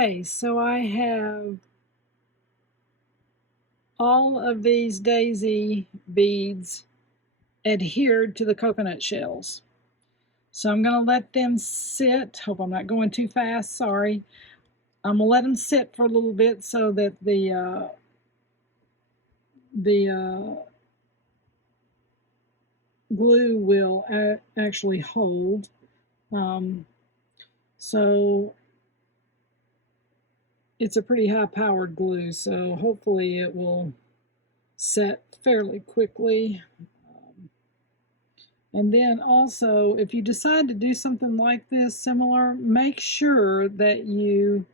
Okay, so I have all of these daisy beads adhered to the coconut shells. So I'm going to let them sit. Hope I'm not going too fast, sorry. I'm going to let them sit for a little bit so that the glue will actually hold. So it's a pretty high-powered glue, so hopefully it will set fairly quickly. And then also, if you decide to do something like this, similar, make sure that you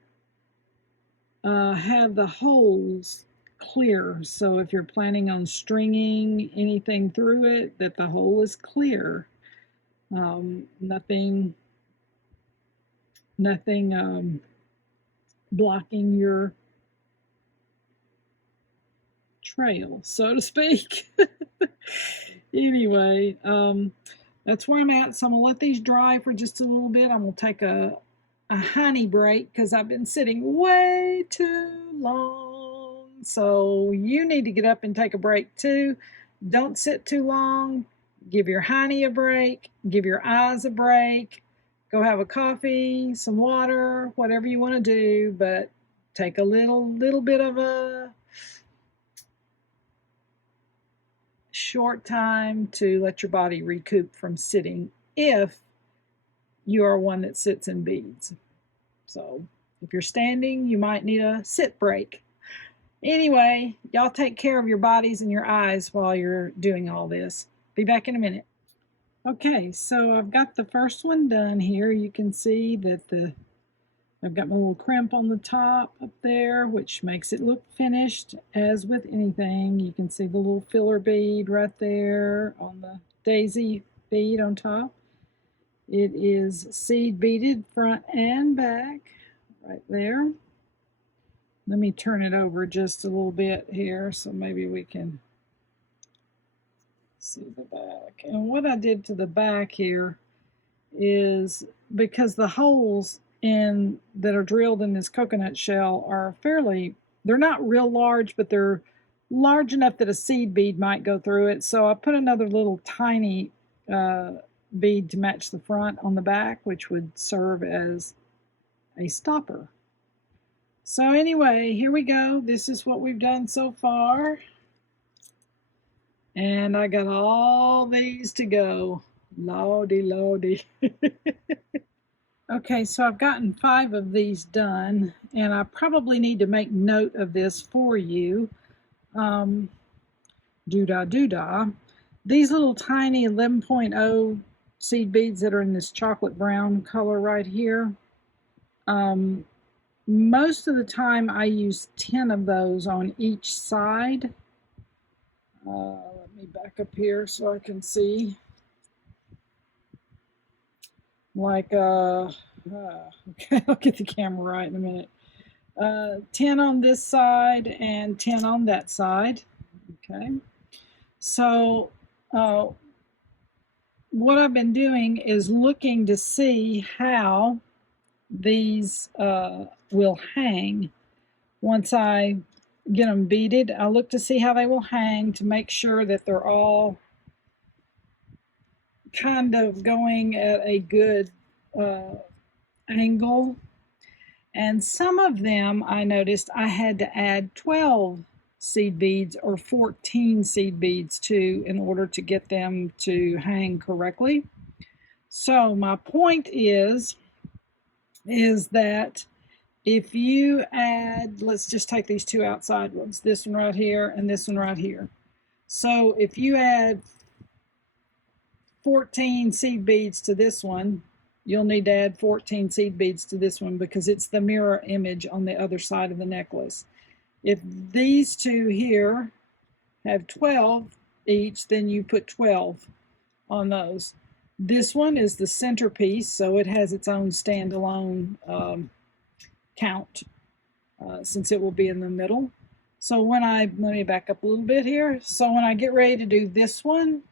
have the holes clear. So if you're planning on stringing anything through it, that the hole is clear. Nothing blocking your trail, so to speak. Anyway, that's where I'm at. So I'm gonna let these dry for just a little bit. I'm gonna take a honey break because I've been sitting way too long. So you need to get up and take a break too. Don't sit too long. Give your honey a break. Give your eyes a break. Go have a coffee, some water, whatever you want to do, but take a little bit of a short time to let your body recoup from sitting if you are one that sits in beads. So if you're standing, you might need a sit break. Anyway, y'all take care of your bodies and your eyes while you're doing all this. Be back in a minute. Okay, so I've got the first one done here. You can see that I've got my little crimp on the top up there, which makes it look finished. As with anything, you can see the little filler bead right there on the daisy bead on top. It is seed beaded front and back right there. Let me turn it over just a little bit here so maybe we can see the back. And what I did to the back here is because the holes that are drilled in this coconut shell are they're not real large, but they're large enough that a seed bead might go through it. So I put another little tiny bead to match the front on the back, which would serve as a stopper. So anyway, here we go. This is what we've done so far. And I got all these to go. Lordy. Okay, so I've gotten 5 of these done, and I probably need to make note of this for you. Doodah. These little tiny 11.0 seed beads that are in this chocolate brown color right here, most of the time I use 10 of those on each side. Let me back up here so I can see. Like, okay, I'll get the camera right in a minute. 10 on this side and 10 on that side. Okay, so what I've been doing is looking to see how these will hang. Once I get them beaded, I look to see how they will hang to make sure that they're all kind of going at a good angle. And some of them I noticed I had to add 12 seed beads or 14 seed beads to in order to get them to hang correctly. So my point is that if you add, let's just take these 2 outside ones, this one right here and this one right here. So if you add 14 seed beads to this one, you'll need to add 14 seed beads to this one because it's the mirror image on the other side of the necklace. If these 2 here have 12 each, then you put 12 on those. This one is the centerpiece, so it has its own standalone count since it will be in the middle. So let me back up a little bit here. So when I get ready to do this one,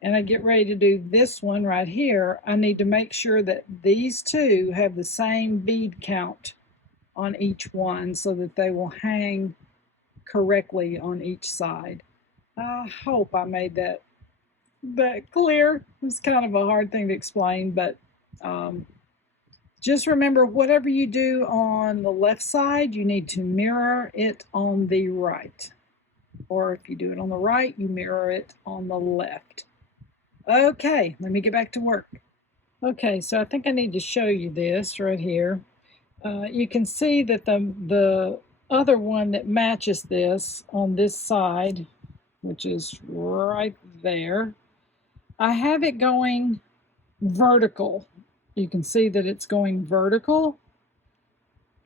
and I get ready to do this one right here, I need to make sure that these 2 have the same bead count on each one so that they will hang correctly on each side. I hope I made that clear. It's kind of a hard thing to explain, but just remember, whatever you do on the left side, you need to mirror it on the right. Or if you do it on the right, you mirror it on the left. Okay, let me get back to work. Okay, so I think I need to show you this right here. You can see that the other one that matches this on this side, which is right there, I have it going vertical. You can see that it's going vertical.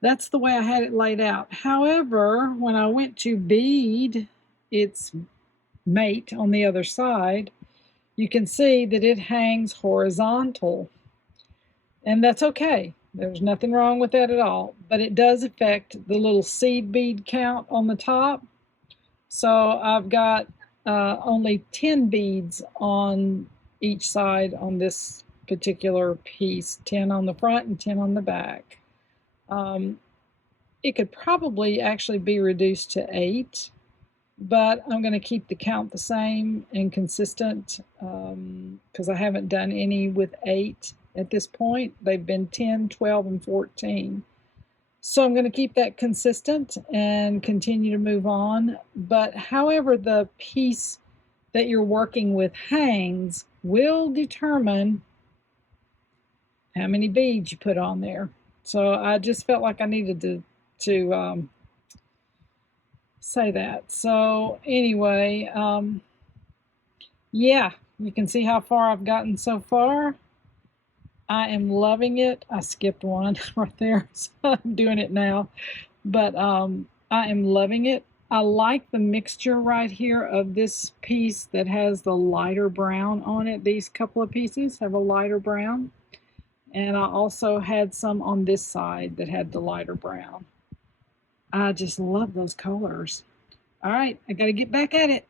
That's the way I had it laid out. However, when I went to bead its mate on the other side, you can see that it hangs horizontal. And that's okay. There's nothing wrong with that at all. But it does affect the little seed bead count on the top. So I've got only 10 beads on each side on this particular piece, 10 on the front and 10 on the back. It could probably actually be reduced to 8, but I'm going to keep the count the same and consistent because I haven't done any with 8 at this point. They've been 10, 12, and 14. So I'm going to keep that consistent and continue to move on. But however the piece that you're working with hangs will determine how many beads you put on there. So I just felt like I needed to say that. So anyway, yeah, you can see how far I've gotten so far. I am loving it. I skipped one right there, so I'm doing it now. But I am loving it. I like the mixture right here of this piece that has the lighter brown on it. These couple of pieces have a lighter brown. And I also had some on this side that had the lighter brown. I just love those colors. All right, I got to get back at it.